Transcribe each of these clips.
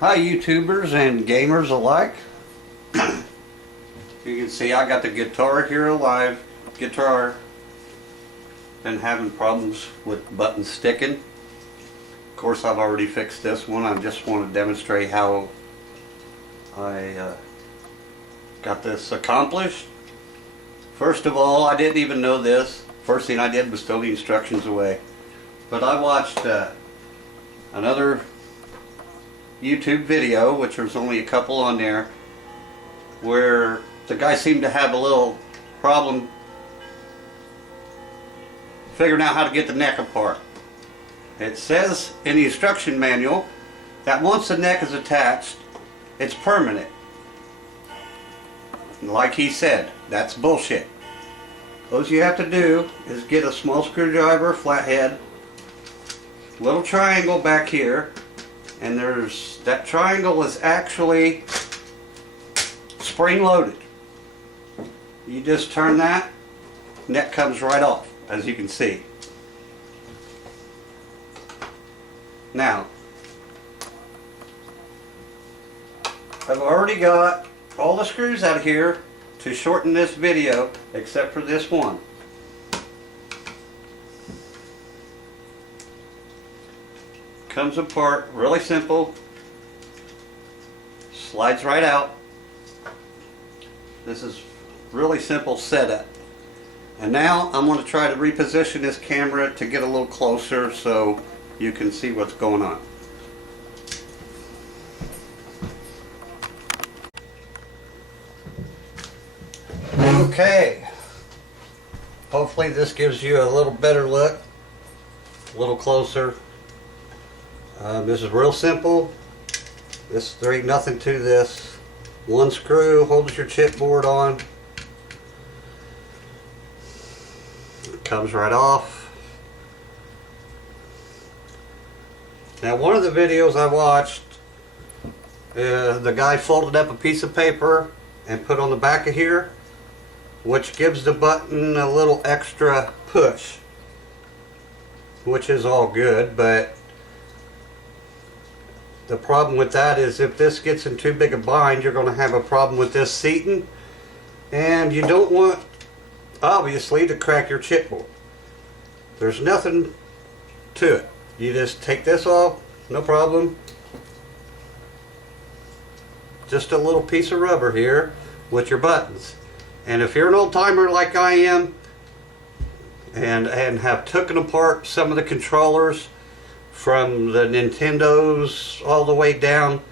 Hi YouTubers and gamers alike. You can see I got the Guitar Hero Live guitar. Been having problems with buttons sticking. Of course I've already fixed this one. I just want to demonstrate how I got this accomplished. First of all, I didn't even know this. First thing I did was throw the instructions away. But I watched another YouTube video, which there's only a couple on there, where the guy seemed to have a little problem figuring out how to get the neck apart. It says in the instruction manual that once the neck is attached, it's permanent. Like he said, that's bullshit. All you have to do is get a small screwdriver, flathead, little triangle back here, and that triangle is actually spring loaded. You just turn that, neck comes right off, as you can see. Now, I've already got all the screws out of here to shorten this video, except for this one. Comes apart really simple, slides right out. This is really simple setup. And now I'm going to try to reposition this camera to get a little closer so you can see what's going on. Okay, hopefully this gives you a little better look, a little closer. This is real simple. There ain't nothing to this. One screw holds your chipboard on. It comes right off. Now, one of the videos I watched, the guy folded up a piece of paper and put on the back of here, which gives the button a little extra push, which is all good, but the problem with that is if this gets in too big a bind, you're going to have a problem with this seating, and you don't want, obviously, to crack your chipboard. There's nothing to it. You just take this off, no problem. Just a little piece of rubber here with your buttons. And if you're an old timer like I am, and have taken apart some of the controllers from the Nintendos all the way down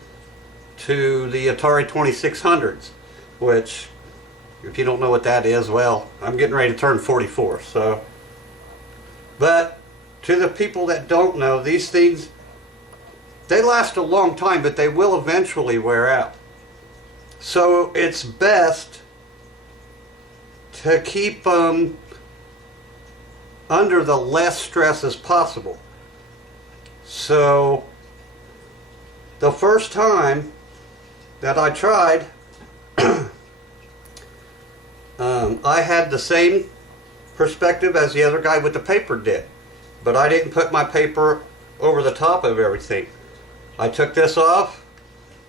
to the Atari 2600s, which, if you don't know what that is, well, I'm getting ready to turn 44, so. But to the people that don't know, these things, they last a long time, but they will eventually wear out. So it's best to keep them under the less stress as possible. So the first time that I tried, I had the same perspective as the other guy with the paper did, but I didn't put my paper over the top of everything. I took this off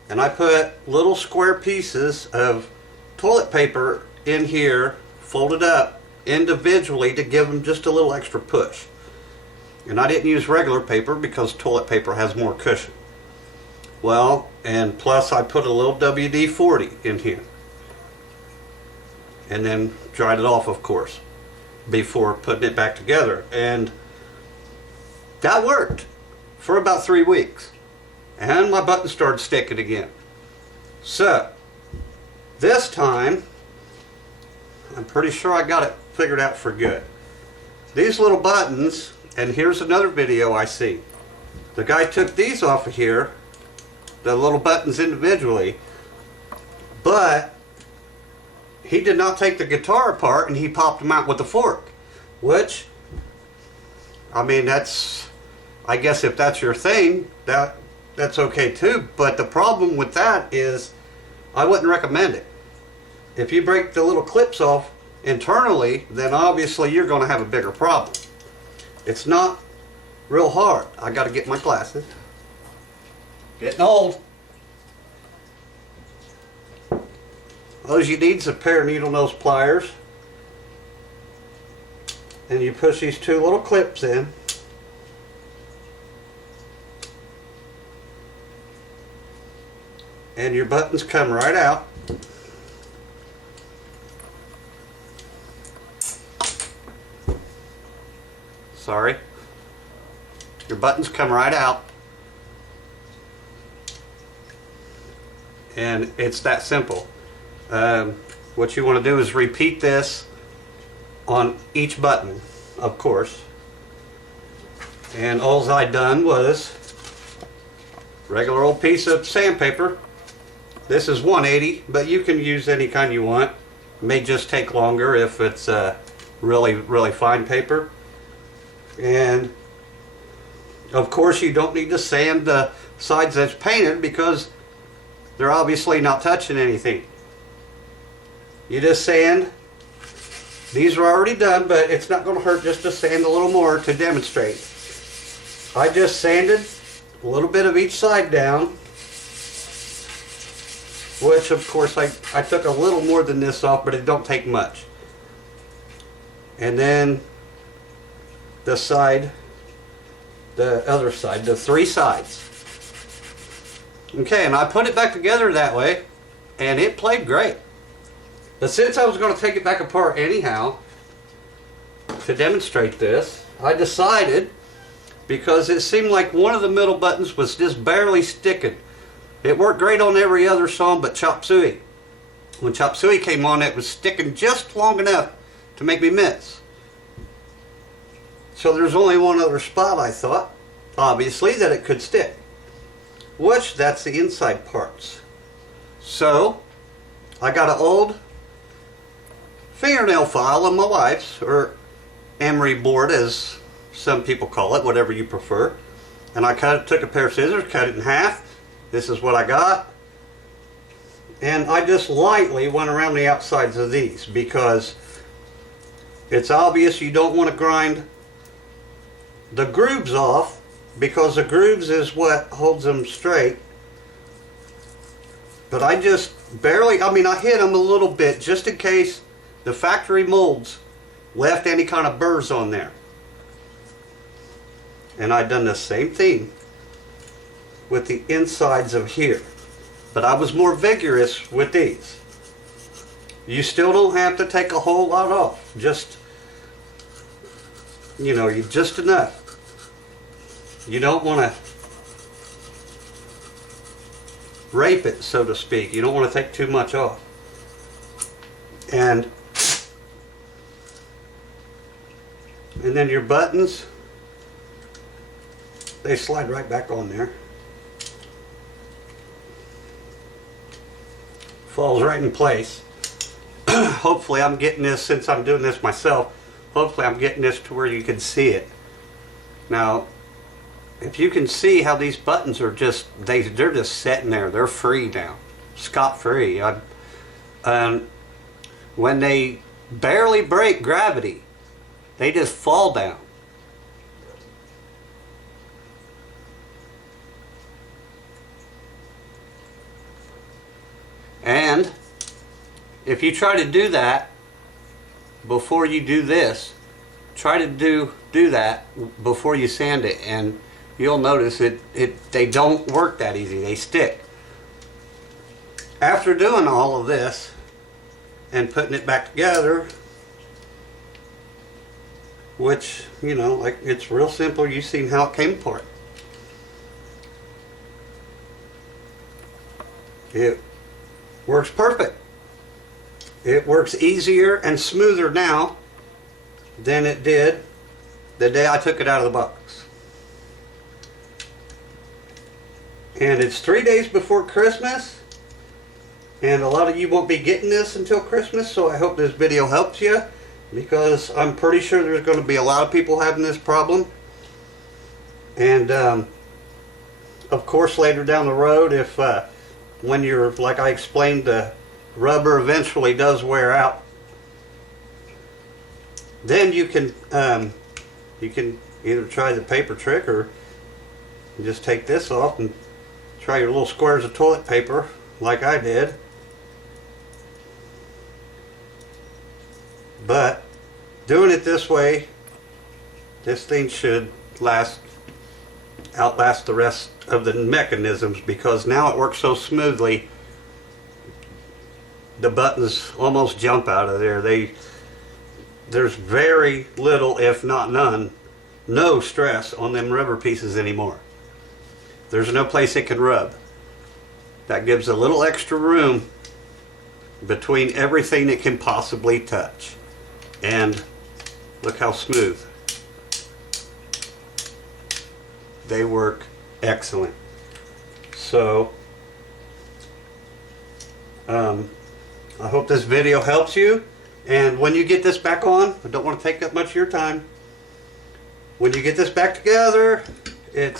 and I put little square pieces of toilet paper in here, folded up individually to give them just a little extra push. And I didn't use regular paper because toilet paper has more cushion. Well, and plus I put a little WD-40 in here. And then dried it off, of course, before putting it back together. And that worked for about 3 weeks. And my button started sticking again. So, this time, I'm pretty sure I got it figured out for good. These little buttons, and here's another video I see. The guy took these off of here, the little buttons individually, but he did not take the guitar apart and he popped them out with a fork. Which, I mean, I guess if that's your thing, that's okay too. But the problem with that is, I wouldn't recommend it. If you break the little clips off internally, then obviously you're going to have a bigger problem. It's not real hard. I got to get my glasses. Getting old. all you need is a pair of needle nose pliers, and you push these two little clips in, and your buttons come right out. Sorry. Your buttons come right out. And it's that simple. What you want to do is repeat this on each button, of course. And all I done was regular old piece of sandpaper. This is 180, but you can use any kind you want. It may just take longer if it's really fine paper. And of course you don't need to sand the sides that's painted because they're obviously not touching anything. You just sand. These are already done, but it's not going to hurt just to sand a little more to demonstrate. I just sanded a little bit of each side down, which of course I took a little more than this off, but it don't take much. And then the side, the other side, the three sides. Okay, and I put it back together that way, and it played great. But since I was going to take it back apart anyhow, to demonstrate this, I decided, because it seemed like one of the middle buttons was just barely sticking. It worked great on every other song but Chop Suey. When Chop Suey came on, it was sticking just long enough to make me miss. So there's only one other spot, I thought, obviously, that it could stick. Which, that's the inside parts. So, I got an old fingernail file of my wife's, or emery board as some people call it, whatever you prefer. And I took a pair of scissors, cut it in half. This is what I got. And I just lightly went around the outsides of these because it's obvious you don't want to grind the grooves off, because the grooves is what holds them straight. But I just barely, I hit them a little bit just in case the factory molds left any kind of burrs on there. And I've done the same thing with the insides of here. But I was more vigorous with these. You still don't have to take a whole lot off. Just, just enough. You don't want to rape it, so to speak. You don't want to take too much off. And then your buttons, they slide right back on there. Falls right in place. Hopefully I'm getting this, since I'm doing this myself, hopefully I'm getting this to where you can see it. Now, if you can see how these buttons are just, they're just sitting there. They're free now. Scot-free. When they barely break gravity, they just fall down. And if you try to do that before you do this, try to do that before you sand it, and you'll notice they don't work that easy. They stick. After doing all of this and putting it back together, which, it's real simple. You've seen how it came apart. It works perfect. It works easier and smoother now than it did the day I took it out of the box. And it's 3 days before Christmas, and a lot of you won't be getting this until Christmas, so I hope this video helps you, because I'm pretty sure there's going to be a lot of people having this problem. And of course later down the road, if when you're, like I explained, the rubber eventually does wear out, then you can either try the paper trick or just take this off and try your little squares of toilet paper like I did. But doing it this way, this thing should outlast the rest of the mechanisms, because now it works so smoothly. The buttons almost jump out of there. There's very little, if not none, no stress on them rubber pieces anymore. There's no place it can rub. That gives a little extra room between everything it can possibly touch. And look how smooth. They work excellent. So, I hope this video helps you. And when you get this back on, I don't want to take up much of your time. When you get this back together, it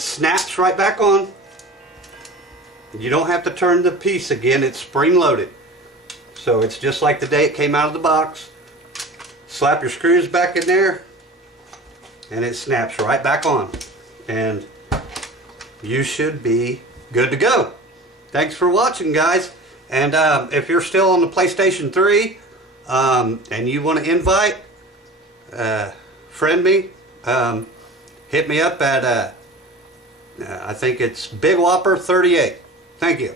snaps right back on. You don't have to turn the piece again. It's spring loaded. So it's just like the day it came out of the box. Slap your screws back in there and it snaps right back on. And you should be good to go. Thanks for watching, guys. And if you're still on the PlayStation 3 and you want to invite, friend me, hit me up at, I think it's Big Whopper 38. Thank you.